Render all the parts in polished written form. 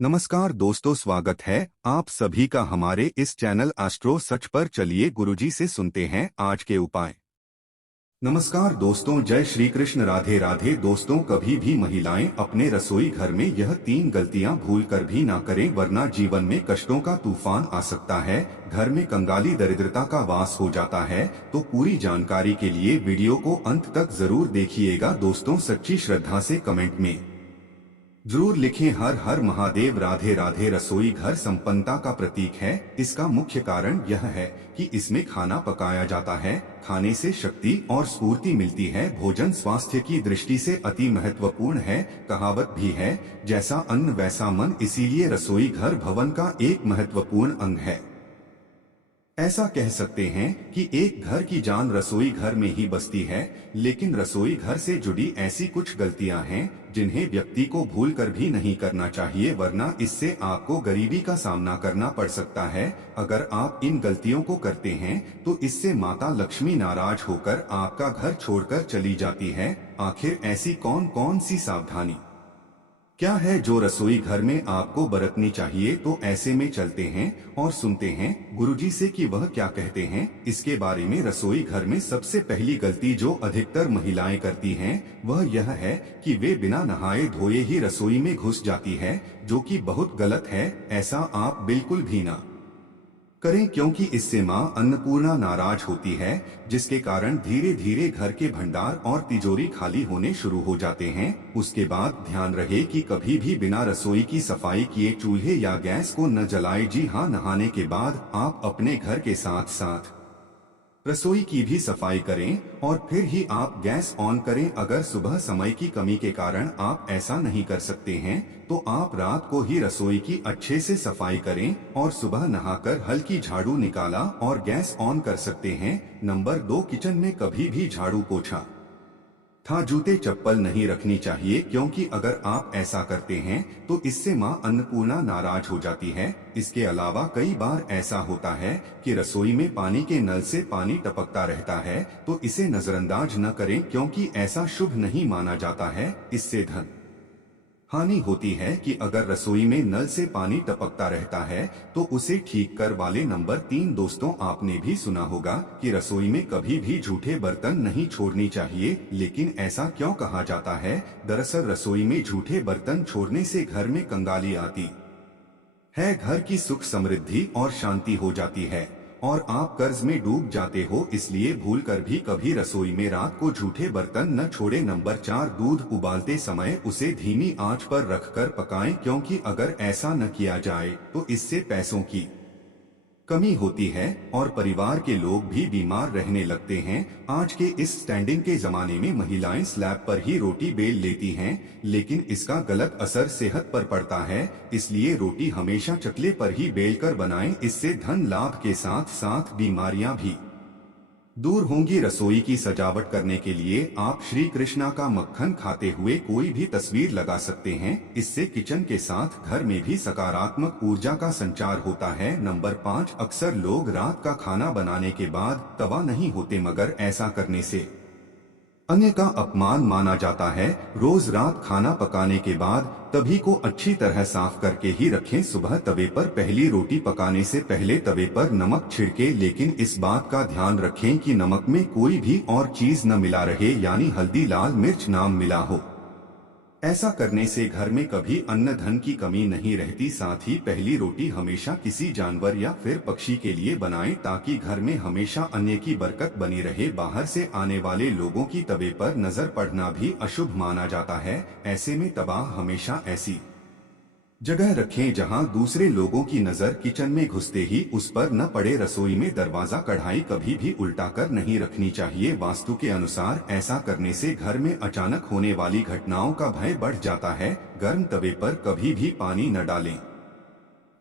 नमस्कार दोस्तों, स्वागत है आप सभी का हमारे इस चैनल एस्ट्रो सच पर। चलिए गुरुजी से सुनते हैं आज के उपाय। नमस्कार दोस्तों, जय श्री कृष्ण, राधे राधे। दोस्तों, कभी भी महिलाएं अपने रसोई घर में यह 3 गलतियां भूल कर भी ना करें, वरना जीवन में कष्टों का तूफान आ सकता है। घर में कंगाली दरिद्रता का वास हो जाता है। तो पूरी जानकारी के लिए वीडियो को अंत तक जरूर देखिएगा। दोस्तों, सच्ची श्रद्धा से कमेंट में जरूर लिखें हर हर महादेव, राधे राधे। रसोई घर संपन्नता का प्रतीक है। इसका मुख्य कारण यह है कि इसमें खाना पकाया जाता है। खाने से शक्ति और स्फूर्ति मिलती है। भोजन स्वास्थ्य की दृष्टि से अति महत्वपूर्ण है। कहावत भी है, जैसा अन्न वैसा मन, इसीलिए रसोई घर भवन का एक महत्वपूर्ण अंग है। ऐसा कह सकते हैं कि एक घर की जान रसोई घर में ही बसती है। लेकिन रसोई घर से जुड़ी ऐसी कुछ गलतियां हैं जिन्हें व्यक्ति को भूल कर भी नहीं करना चाहिए, वरना इससे आपको गरीबी का सामना करना पड़ सकता है। अगर आप इन गलतियों को करते हैं तो इससे माता लक्ष्मी नाराज होकर आपका घर छोड़कर चली जाती है। आखिर ऐसी कौन कौन सी सावधानी क्या है जो रसोई घर में आपको बरतनी चाहिए? तो ऐसे में चलते हैं और सुनते हैं गुरुजी से कि वह क्या कहते हैं इसके बारे में। रसोई घर में सबसे पहली गलती जो अधिकतर महिलाएं करती हैं वह यह है कि वे बिना नहाए धोए ही रसोई में घुस जाती है, जो कि बहुत गलत है। ऐसा आप बिल्कुल भी ना करें, क्योंकि इससे मां अन्नपूर्णा नाराज होती है, जिसके कारण धीरे धीरे घर के भंडार और तिजोरी खाली होने शुरू हो जाते हैं। उसके बाद ध्यान रहे कि कभी भी बिना रसोई की सफाई किए चूल्हे या गैस को न जलाएं। जी हाँ, नहाने के बाद आप अपने घर के साथ साथ रसोई की भी सफाई करें और फिर ही आप गैस ऑन करें। अगर सुबह समय की कमी के कारण आप ऐसा नहीं कर सकते हैं तो आप रात को ही रसोई की अच्छे से सफाई करें और सुबह नहाकर हल्की झाड़ू निकाला और गैस ऑन कर सकते हैं। नंबर 2, किचन में कभी भी झाड़ू पोछा था जूते चप्पल नहीं रखनी चाहिए, क्योंकि अगर आप ऐसा करते हैं तो इससे मां अन्नपूर्णा नाराज हो जाती है। इसके अलावा कई बार ऐसा होता है कि रसोई में पानी के नल से पानी टपकता रहता है, तो इसे नजरअंदाज न करें, क्योंकि ऐसा शुभ नहीं माना जाता है। इससे धन हानि होती है कि अगर रसोई में नल से पानी टपकता रहता है तो उसे ठीक कर वाले। नंबर 3, दोस्तों, आपने भी सुना होगा कि रसोई में कभी भी जूठे बर्तन नहीं छोड़नी चाहिए। लेकिन ऐसा क्यों कहा जाता है? दरअसल रसोई में जूठे बर्तन छोड़ने से घर में कंगाली आती है, घर की सुख समृद्धि और शांति हो जाती है और आप कर्ज में डूब जाते हो। इसलिए भूल कर भी कभी रसोई में रात को जूठे बर्तन न छोड़े। नंबर 4, दूध उबालते समय उसे धीमी आंच पर रखकर पकाएं, क्योंकि अगर ऐसा न किया जाए तो इससे पैसों की कमी होती है और परिवार के लोग भी बीमार रहने लगते हैं। आज के इस स्टैंडिंग के जमाने में महिलाएं स्लैब पर ही रोटी बेल लेती हैं, लेकिन इसका गलत असर सेहत पर पड़ता है। इसलिए रोटी हमेशा चकले पर ही बेलकर बनाएं। इससे धन लाभ के साथ साथ बीमारियां भी दूर होंगी। रसोई की सजावट करने के लिए आप श्री कृष्णा का मक्खन खाते हुए कोई भी तस्वीर लगा सकते हैं। इससे किचन के साथ घर में भी सकारात्मक ऊर्जा का संचार होता है। नंबर 5, अक्सर लोग रात का खाना बनाने के बाद तवा नहीं होते, मगर ऐसा करने से अन्य का अपमान माना जाता है। रोज रात खाना पकाने के बाद तभी को अच्छी तरह साफ करके ही रखें। सुबह तवे पर पहली रोटी पकाने से पहले तवे पर नमक छिड़के, लेकिन इस बात का ध्यान रखें कि नमक में कोई भी और चीज न मिला रहे, यानी हल्दी लाल मिर्च ना मिला हो। ऐसा करने से घर में कभी अन्न धन की कमी नहीं रहती। साथ ही पहली रोटी हमेशा किसी जानवर या फिर पक्षी के लिए बनाएं, ताकि घर में हमेशा अन्न की बरकत बनी रहे। बाहर से आने वाले लोगों की तवे पर नजर पड़ना भी अशुभ माना जाता है। ऐसे में तबाह हमेशा ऐसी जगह रखें जहां दूसरे लोगों की नजर किचन में घुसते ही उस पर न पड़े। रसोई में दरवाजा कढ़ाई कभी भी उल्टा कर नहीं रखनी चाहिए। वास्तु के अनुसार ऐसा करने से घर में अचानक होने वाली घटनाओं का भय बढ़ जाता है। गर्म तवे पर कभी भी पानी न डालें,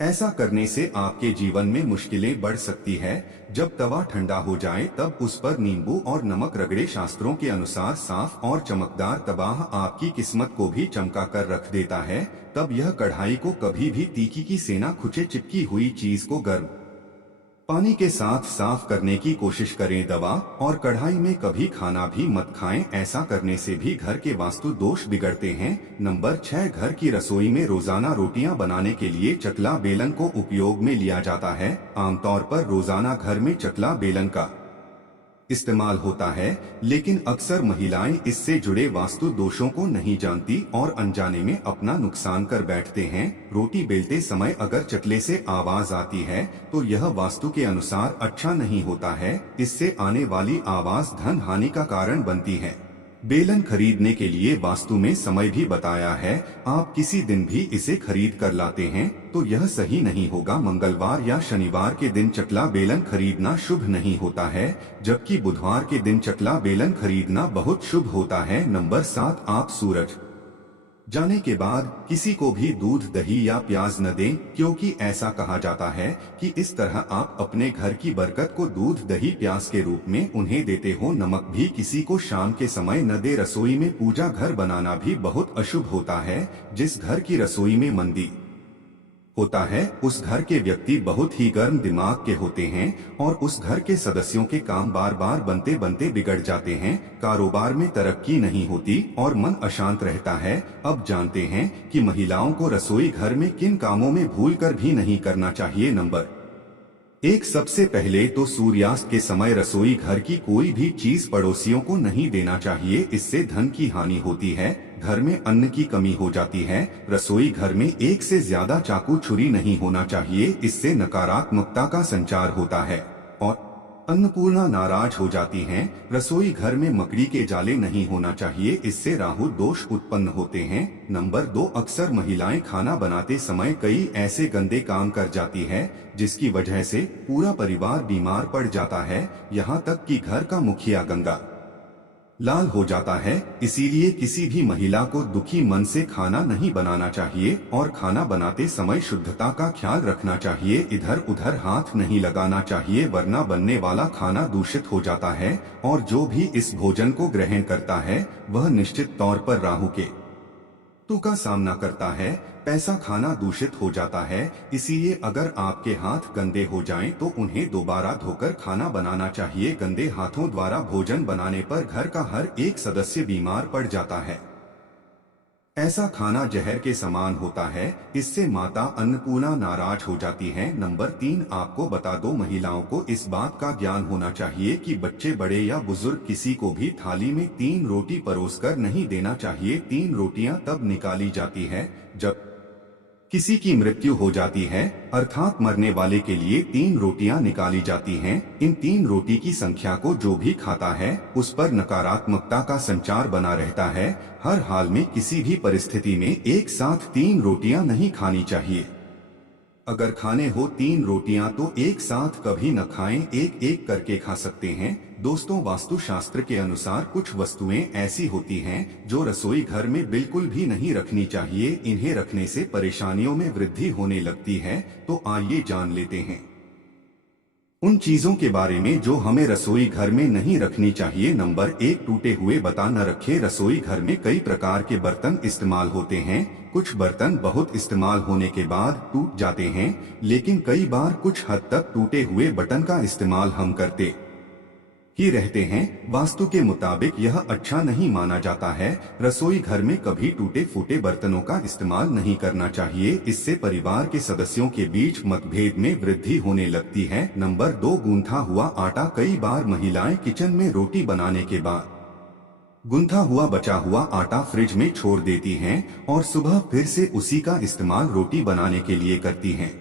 ऐसा करने से आपके जीवन में मुश्किलें बढ़ सकती है। जब तवा ठंडा हो जाए तब उस पर नींबू और नमक रगड़े। शास्त्रों के अनुसार साफ और चमकदार तवा आपकी किस्मत को भी चमका कर रख देता है। तब यह कढ़ाई को कभी भी तीखी की सेना खुचे चिपकी हुई चीज को गर्म पानी के साथ साफ करने की कोशिश करें। दवा और कढ़ाई में कभी खाना भी मत खाएं, ऐसा करने से भी घर के वास्तु दोष बिगड़ते हैं। नंबर 6, घर की रसोई में रोजाना रोटियां बनाने के लिए चकला बेलन को उपयोग में लिया जाता है। आमतौर पर रोजाना घर में चकला बेलन का इस्तेमाल होता है, लेकिन अक्सर महिलाएं इससे जुड़े वास्तु दोषों को नहीं जानती और अनजाने में अपना नुकसान कर बैठते हैं। रोटी बेलते समय अगर चकले से आवाज आती है तो यह वास्तु के अनुसार अच्छा नहीं होता है। इससे आने वाली आवाज धन हानि का कारण बनती है। बेलन खरीदने के लिए वास्तु में समय भी बताया है। आप किसी दिन भी इसे खरीद कर लाते हैं तो यह सही नहीं होगा। मंगलवार या शनिवार के दिन चकला बेलन खरीदना शुभ नहीं होता है, जबकि बुधवार के दिन चकला बेलन खरीदना बहुत शुभ होता है। नंबर 7, आप सूरज जाने के बाद किसी को भी दूध, दही या प्याज न दें, क्योंकि ऐसा कहा जाता है कि इस तरह आप अपने घर की बरकत को दूध, दही, प्याज के रूप में उन्हें देते हो। नमक भी किसी को शाम के समय न दे। रसोई में पूजा घर बनाना भी बहुत अशुभ होता है। जिस घर की रसोई में मंदी होता है उस घर के व्यक्ति बहुत ही गर्म दिमाग के होते हैं और उस घर के सदस्यों के काम बार बार बनते बनते बिगड़ जाते हैं। कारोबार में तरक्की नहीं होती और मन अशांत रहता है। अब जानते हैं कि महिलाओं को रसोई घर में किन कामों में भूलकर भी नहीं करना चाहिए। नंबर 1, सबसे पहले तो सूर्यास्त के समय रसोई घर की कोई भी चीज पड़ोसियों को नहीं देना चाहिए। इससे धन की हानि होती है, घर में अन्न की कमी हो जाती है। रसोई घर में एक से ज्यादा चाकू, छुरी नहीं होना चाहिए। इससे नकारात्मकता का संचार होता है और अन्नपूर्णा नाराज हो जाती हैं। रसोई घर में मकड़ी के जाले नहीं होना चाहिए, इससे राहु दोष उत्पन्न होते हैं। नंबर 2, अक्सर महिलाएं खाना बनाते समय कई ऐसे गंदे काम कर जाती है जिसकी वजह से पूरा परिवार बीमार पड़ जाता है, यहाँ तक कि घर का मुखिया गंगा लाल हो जाता है। इसीलिए किसी भी महिला को दुखी मन से खाना नहीं बनाना चाहिए और खाना बनाते समय शुद्धता का ख्याल रखना चाहिए। इधर उधर हाथ नहीं लगाना चाहिए, वरना बनने वाला खाना दूषित हो जाता है और जो भी इस भोजन को ग्रहण करता है वह निश्चित तौर पर राहु के तू का सामना करता है। पैसा खाना दूषित हो जाता है, इसीलिए अगर आपके हाथ गंदे हो जाएं तो उन्हें दोबारा धोकर खाना बनाना चाहिए। गंदे हाथों द्वारा भोजन बनाने पर घर का हर एक सदस्य बीमार पड़ जाता है। ऐसा खाना जहर के समान होता है, इससे माता अन्नपूर्णा नाराज हो जाती है। नंबर 3, आपको बता दो, महिलाओं को इस बात का ज्ञान होना चाहिए कि बच्चे, बड़े या बुजुर्ग किसी को भी थाली में 3 रोटी परोसकर नहीं देना चाहिए। 3 रोटियां तब निकाली जाती है जब किसी की मृत्यु हो जाती है, अर्थात मरने वाले के लिए 3 रोटियां निकाली जाती हैं। इन 3 रोटी की संख्या को जो भी खाता है उस पर नकारात्मकता का संचार बना रहता है। हर हाल में किसी भी परिस्थिति में एक साथ 3 रोटियां नहीं खानी चाहिए। अगर खाने हो 3 रोटियां तो एक साथ कभी न खाएं, एक एक करके खा सकते हैं। दोस्तों, वास्तु शास्त्र के अनुसार कुछ वस्तुएं ऐसी होती हैं जो रसोई घर में बिल्कुल भी नहीं रखनी चाहिए। इन्हें रखने से परेशानियों में वृद्धि होने लगती है। तो आइए जान लेते हैं उन चीजों के बारे में जो हमें रसोई घर में नहीं रखनी चाहिए। नंबर 1, टूटे हुए बर्तन न रखें। रसोई घर में कई प्रकार के बर्तन इस्तेमाल होते हैं। कुछ बर्तन बहुत इस्तेमाल होने के बाद टूट जाते हैं, लेकिन कई बार कुछ हद तक टूटे हुए बर्तन का इस्तेमाल हम करते ही रहते हैं। वास्तु के मुताबिक यह अच्छा नहीं माना जाता है। रसोई घर में कभी टूटे फूटे बर्तनों का इस्तेमाल नहीं करना चाहिए। इससे परिवार के सदस्यों के बीच मतभेद में वृद्धि होने लगती है। नंबर 2, गूंथा हुआ आटा। कई बार महिलाएं किचन में रोटी बनाने के बाद गूंथा हुआ बचा हुआ आटा फ्रिज में छोड़ देती हैं और सुबह फिर से उसी का इस्तेमाल रोटी बनाने के लिए करती हैं।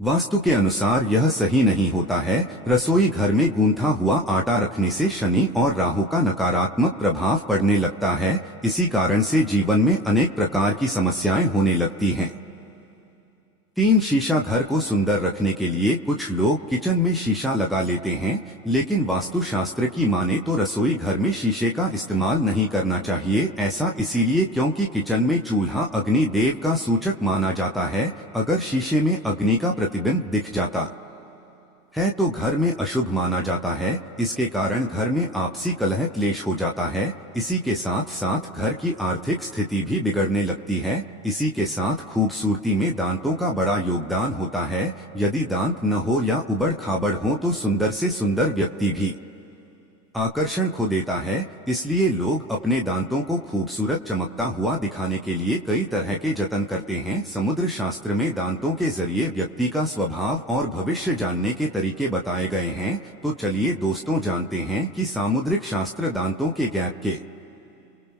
वास्तु के अनुसार यह सही नहीं होता है। रसोई घर में गूंथा हुआ आटा रखने से शनि और राहु का नकारात्मक प्रभाव पड़ने लगता है। इसी कारण से जीवन में अनेक प्रकार की समस्याएं होने लगती हैं। 3, शीशा। घर को सुंदर रखने के लिए कुछ लोग किचन में शीशा लगा लेते हैं, लेकिन वास्तु शास्त्र की माने तो रसोई घर में शीशे का इस्तेमाल नहीं करना चाहिए। ऐसा इसीलिए क्योंकि किचन में चूल्हा अग्नि देव का सूचक माना जाता है। अगर शीशे में अग्नि का प्रतिबिंब दिख जाता है तो घर में अशुभ माना जाता है। इसके कारण घर में आपसी कलह क्लेश हो जाता है। इसी के साथ साथ घर की आर्थिक स्थिति भी बिगड़ने लगती है। इसी के साथ खूबसूरती में दांतों का बड़ा योगदान होता है। यदि दांत न हो या उबड़ खाबड़ हो तो सुंदर से सुंदर व्यक्ति भी आकर्षण खो देता है। इसलिए लोग अपने दांतों को खूबसूरत चमकता हुआ दिखाने के लिए कई तरह के जतन करते हैं। समुद्र शास्त्र में दांतों के जरिए व्यक्ति का स्वभाव और भविष्य जानने के तरीके बताए गए हैं। तो चलिए दोस्तों जानते हैं कि सामुद्रिक शास्त्र दांतों के गैप के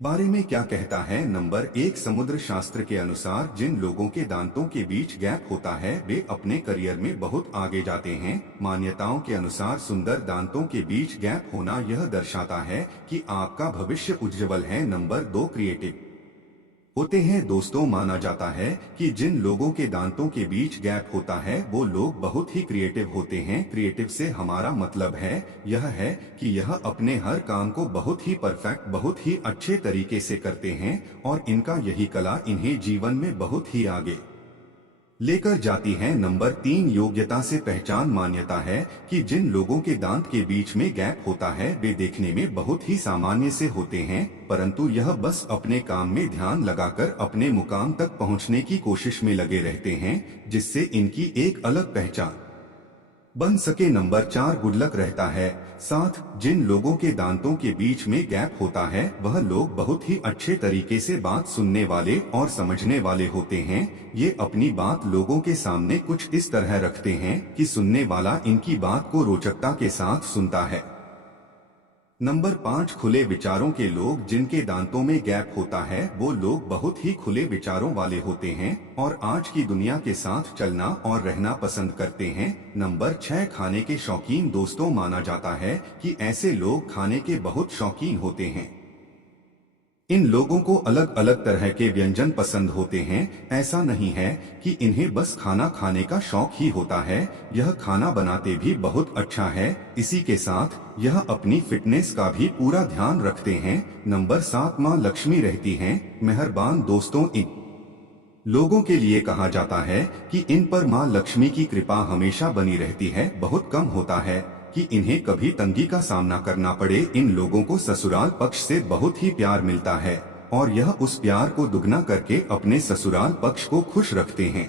बारे में क्या कहता है। नंबर 1, समुद्र शास्त्र के अनुसार जिन लोगों के दांतों के बीच गैप होता है वे अपने करियर में बहुत आगे जाते हैं। मान्यताओं के अनुसार सुंदर दांतों के बीच गैप होना यह दर्शाता है कि आपका भविष्य उज्जवल है। नंबर 2, क्रिएटिव होते हैं। दोस्तों माना जाता है कि जिन लोगों के दांतों के बीच गैप होता है वो लोग बहुत ही क्रिएटिव होते हैं। क्रिएटिव से हमारा मतलब है यह है कि यह अपने हर काम को बहुत ही परफेक्ट, बहुत ही अच्छे तरीके से करते हैं और इनका यही कला इन्हें जीवन में बहुत ही आगे लेकर जाती है। नंबर 3, योग्यता से पहचान। मान्यता है कि जिन लोगों के दांत के बीच में गैप होता है वे देखने में बहुत ही सामान्य से होते हैं, परंतु यह बस अपने काम में ध्यान लगाकर अपने मुकाम तक पहुंचने की कोशिश में लगे रहते हैं, जिससे इनकी एक अलग पहचान बन सके। नंबर 4, गुडलक रहता है। साथ जिन लोगों के दांतों के बीच में गैप होता है वह लोग बहुत ही अच्छे तरीके से बात सुनने वाले और समझने वाले होते हैं। ये अपनी बात लोगों के सामने कुछ इस तरह रखते हैं कि सुनने वाला इनकी बात को रोचकता के साथ सुनता है। नंबर 5, खुले विचारों के लोग। जिनके दांतों में गैप होता है वो लोग बहुत ही खुले विचारों वाले होते हैं और आज की दुनिया के साथ चलना और रहना पसंद करते हैं। नंबर 6, खाने के शौकीन। दोस्तों माना जाता है कि ऐसे लोग खाने के बहुत शौकीन होते हैं। इन लोगों को अलग अलग तरह के व्यंजन पसंद होते हैं। ऐसा नहीं है कि इन्हें बस खाना खाने का शौक ही होता है, यह खाना बनाते भी बहुत अच्छा है। इसी के साथ यह अपनी फिटनेस का भी पूरा ध्यान रखते हैं। नंबर 7, माँ लक्ष्मी रहती हैं, मेहरबान। दोस्तों इन लोगों के लिए कहा जाता है कि इन पर माँ लक्ष्मी की कृपा हमेशा बनी रहती है। बहुत कम होता है कि इन्हें कभी तंगी का सामना करना पड़े। इन लोगों को ससुराल पक्ष से बहुत ही प्यार मिलता है और यह उस प्यार को दुगना करके अपने ससुराल पक्ष को खुश रखते हैं।